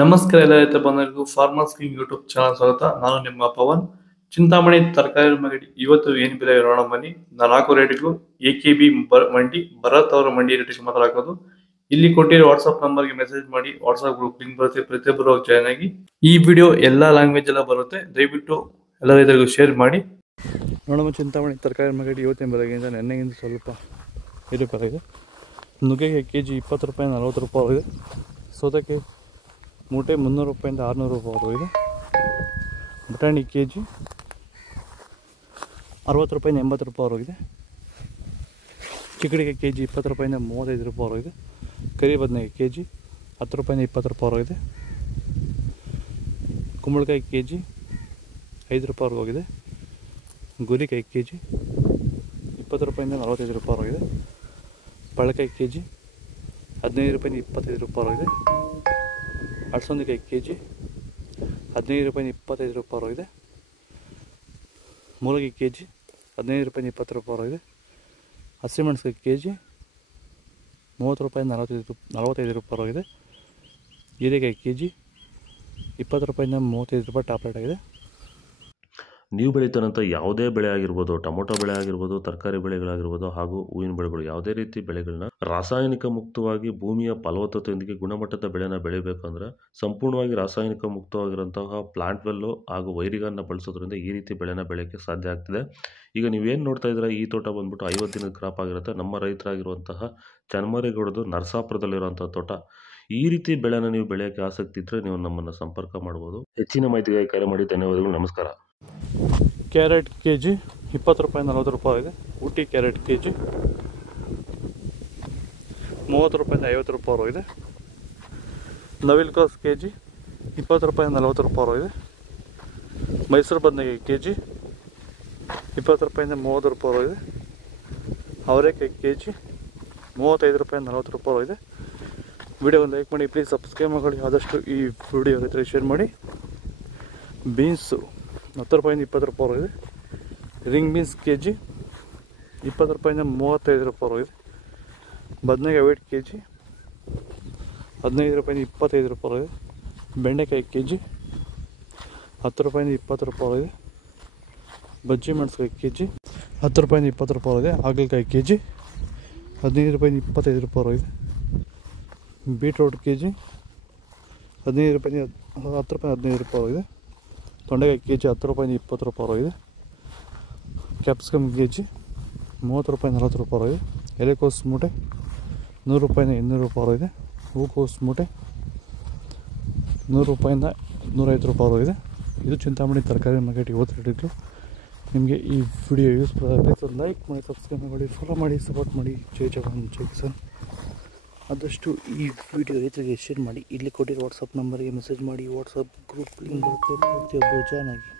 ನಮಸ್ಕಾರ ಎಲ್ಲ ರೈತ ಬಂಧುಗಳಿಗೂ ಫಾರ್ಮರ್ಸ್ ಕಿಂಗ್ ಯೂಟ್ಯೂಬ್ ಚಾನಲ್ ಸ್ವಾಗತ. ನಾನು ನಿಮ್ಮ ಪವನ್. ಚಿಂತಾಮಣಿ ತರಕಾರಿ ಮಂಡಿ ಇವತ್ತು ಏನು ಬೆಲೆ ನೋಡೋಣ ಬನ್ನಿ. ನಾಲ್ಕು ರೇಟ್ಗಳು AKB ಮಂಡಿ ಭರತ್ ಅವರ ಮಂಡಿ ರೇಟ್ ಮಾತಾಡೋದು. ಇಲ್ಲಿ ಕೊಟ್ಟಿರೋ ವಾಟ್ಸ್ಆಪ್ ನಂಬರ್ಗೆ ಮೆಸೇಜ್ ಮಾಡಿ. ವಾಟ್ಸ್ಆಪ್ ಗ್ರೂಪ್ ಲಿಂಕ್ ಬರುತ್ತೆ, ಪ್ರತಿಯೊಬ್ಬರು ಜಾಯ್ನ್ ಆಗಿ. ಈ ವಿಡಿಯೋ ಎಲ್ಲಾ ಲ್ಯಾಂಗ್ವೇಜ್ ಎಲ್ಲ ಬರುತ್ತೆ, ದಯವಿಟ್ಟು ಎಲ್ಲ ರೈತರಿಗೂ ಶೇರ್ ಮಾಡಿ. ನೋಡಮ್ಮ, ಚಿಂತಾಮಣಿ ತರಕಾರಿ ಮಂಡಿ ಇವತ್ತಿನ ಬೆಲೆಗಿಂತ ನೆನ್ನೆಗಿಂತ ಸ್ವಲ್ಪ ಏರುಪೇರಾಗಿದೆ. ನುಗ್ಗೆಗೆ KG 20 ರೂಪಾಯಿ 40 ರೂಪಾಯಿ ಆಗಿದೆ. ಸೌತೆಗೆ ಮೂಟೆ 300 ರೂಪಾಯಿಂದ 600 ರೂಪಾಯಿ ಇದೆ. ಬಟಾಣಿ KG 60 ರೂಪಾಯಿಂದ 80 ರೂಪಾಯಿ ಆಗಿದೆ. ಚಿಕ್ಕಡಿಗೆ KG 20 ರೂಪಾಯಿಂದ 35 ರೂಪಾಯಿ ಆಗಿದೆ. ಕರಿ ಬದನೆಗೆ KG 10 ರೂಪಾಯಿಂದ 20 ರೂಪಾಯಿ ಆಗಿದೆ. ಕುಂಬಳಕಾಯಿ KG 5 ರೂಪಾಯಿ ಆಗಿದೆ. ಗೋರಿಕಾಯಿ KG 20 ರೂಪಾಯಿಂದ 45 ರೂಪಾಯಿ ಆಗಿದೆ. ಪಳಕಾಯಿ KG 15 ರೂಪಾಯಿಂದ 25 ರೂಪಾಯಿ ಆಗಿದೆ. ಅಲಸಂದೆಕಾಯಿ KG 15 ರೂಪಾಯಿಂದ 25 ರೂಪಾಯಿ ಆಗಿದೆ. ಮೂಲಂಗಿ KG 15 ರೂಪಾಯಿಂದ 20 ರೂಪಾಯಿ ಆಗಿದೆ. ಹಸಿಮೆಣಸಿನಕಾಯಿ KG 30 ರೂಪಾಯಿಂದ 45 ರೂಪಾಯಿ ಆಗಿದೆ. ಹೀರೆಕಾಯಿ KG 20 ರೂಪಾಯಿಂದ 35 ರೂಪಾಯಿ ಟಾಪ್ ರೇಟ್ ಆಗಿದೆ. ನೀವು ಬೆಳೀತಾರಂಥ ಯಾವುದೇ ಬೆಳೆ ಆಗಿರ್ಬೋದು, ಟೊಮೊಟೊ ಬೆಳೆ ಆಗಿರ್ಬೋದು, ತರಕಾರಿ ಬೆಳೆಗಳಾಗಿರ್ಬೋದು, ಹಾಗೂ ಹೂವಿನ ಬೆಳೆಗಳು, ಯಾವುದೇ ರೀತಿ ಬೆಳೆಗಳನ್ನ ರಾಸಾಯನಿಕ ಮುಕ್ತವಾಗಿ ಭೂಮಿಯ ಫಲವತ್ತತೆಯೊಂದಿಗೆ ಗುಣಮಟ್ಟದ ಬೆಳೆನ ಬೆಳಿಬೇಕಂದ್ರೆ ಸಂಪೂರ್ಣವಾಗಿ ರಾಸಾಯನಿಕ ಮುಕ್ತವಾಗಿರುವಂತಹ ಪ್ಲಾಂಟ್ ವೆಲ್ಲು ಹಾಗೂ ವೈರಿಗನ್ನ ಬಳಸೋದ್ರಿಂದ ಈ ರೀತಿ ಬೆಳೆನ ಬೆಳೆಯೋಕ್ಕೆ ಸಾಧ್ಯ ಆಗ್ತಿದೆ. ಈಗ ನೀವೇನು ನೋಡ್ತಾ ಇದ್ದೀರಾ, ಈ ತೋಟ ಬಂದ್ಬಿಟ್ಟು 50 ದಿನದ ಕ್ರಾಪ್ ಆಗಿರುತ್ತೆ. ನಮ್ಮ ರೈತರಾಗಿರುವಂತಹ ಚನ್ಮರೇಗೌಡದು ನರಸಾಪುರದಲ್ಲಿರುವಂತಹ ತೋಟ. ಈ ರೀತಿ ಬೆಳೆನ ನೀವು ಬೆಳೆಯೋಕ್ಕೆ ಆಸಕ್ತಿ ಇದ್ದರೆ ನೀವು ನಮ್ಮನ್ನು ಸಂಪರ್ಕ ಮಾಡ್ಬೋದು. ಹೆಚ್ಚಿನ ಮಾಹಿತಿಗಾಗಿ ಕರೆ ಮಾಡಿ. ಧನ್ಯವಾದಗಳು, ನಮಸ್ಕಾರ. ಕ್ಯಾರೆಟ್ KG 20 ರೂಪಾಯಿ 40 ರೂಪಾಯಿ ಇದೆ. ಊಟಿ ಕ್ಯಾರೆಟ್ KG 30 ರೂಪಾಯಿಂದ 50 ರೂಪಾಯಿ ಇದೆ. ನವಿಲ್ಕೋಸ್ KG 20 ರೂಪಾಯಿಂದ 40 ರೂಪಾಯಿ ಇದೆ. ಮೈಸೂರು ಬದನೆಕಾಯಿ KG 20 ರೂಪಾಯಿಂದ 30 ರೂಪಾಯಿ ಇದೆ. ಅವರೆಕಾಯಿ KG 35 ರೂಪಾಯಿಂದ 40 ರೂಪಾಯಿ ಇದೆ. ವಿಡಿಯೋವನ್ನು ಲೈಕ್ ಮಾಡಿ, ಪ್ಲೀಸ್ ಸಬ್ಸ್ಕ್ರೈಬ್ ಮಾಡಿ. ಆದಷ್ಟು ಈ ವಿಡಿಯೋ ರೈತರಿಗೆ ಶೇರ್ ಮಾಡಿ. ಬೀನ್ಸು 10 ರೂಪಾಯಿಂದ 20 ರೂಪಾಯಿ ಇದೆ. ರಿಂಗ್ ಬೀನ್ಸ್ KG 20 ರೂಪಾಯಿಂದ 35 ರೂಪಾಯಿ ಇದೆ. ಬದನೆಕಾಯಿ ವೈಟ್ KG 15 ರೂಪಾಯಿಂದ 25 ರೂಪಾಯಿ ಇದೆ. ಬೆಂಡೆಕಾಯಿ KG 10 ರೂಪಾಯಿಂದ 20 ರೂಪಾಯಿ ಇದೆ. ಬಜ್ಜಿ ಮೆಣಸಿನಕಾಯಿ KG 10 ರೂಪಾಯಿಂದ 20 ರೂಪಾಯಿ ಇದೆ. ಹಾಗಲಕಾಯಿ KG 15 ರೂಪಾಯಿಂದ 25 ರೂಪಾಯಿ ಇದೆ. ಬೀಟ್ರೋಟ್ KG 15 ರೂಪಾಯಿಂದ 10 ರೂಪಾಯಿ 15 ರೂಪಾಯಿ ಇದೆ. ತೊಂಡೆಕಾಯಿ KG 10 ರೂಪಾಯಿಂದ 20 ರೂಪಾಯಿ ಇದೆ. ಕ್ಯಾಪ್ಸಿಕಮ್ KG 30 ರೂಪಾಯಿಂದ 40 ರೂಪಾಯಿ ಇದೆ. ಎಲೆಕೋಸು ಮೂಟೆ 100 ರೂಪಾಯಿಂದ 200 ರೂಪಾಯಿ ಇದೆ. ಹೂಕೋಸು ಮೂಟೆ 100 ರೂಪಾಯಿಂದ 150 ರೂಪಾಯಿ ಇದೆ. ಇದು ಚಿಂತಾಮಣಿ ತರಕಾರಿ ಮಾರ್ಕೆಟ್ ಇವತ್ತು ರೇಟ್ಗಳು. ನಿಮಗೆ ಈ ವಿಡಿಯೋ ಯೂಸ್ಫುಲ್ ಆದರೆ ಲೈಕ್ ಮಾಡಿ, ಸಬ್ಸ್ಕ್ರೈಬ್ ಮಾಡಿ, ಫಾಲೋ ಮಾಡಿ, ಸಪೋರ್ಟ್ ಮಾಡಿ. ಜೈ ಜವಾನ್ ಜೈ ಕಿಸಾನ್. ಆದಷ್ಟು ಈ ವಿಡಿಯೋ ರೈತರಿಗೆ ಶೇರ್ ಮಾಡಿ. ಇಲ್ಲಿ ಕೊಟ್ಟಿರೋ ವಾಟ್ಸಪ್ ನಂಬರ್ಗೆ ಮೆಸೇಜ್ ಮಾಡಿ. ವಾಟ್ಸಪ್ ಗ್ರೂಪ್ ಲಿಂಕ್ ಬರುತ್ತೆ, ಪ್ರತಿಯೊಬ್ಬರು ಜಾಯ್ನ್ ಆಗಿ.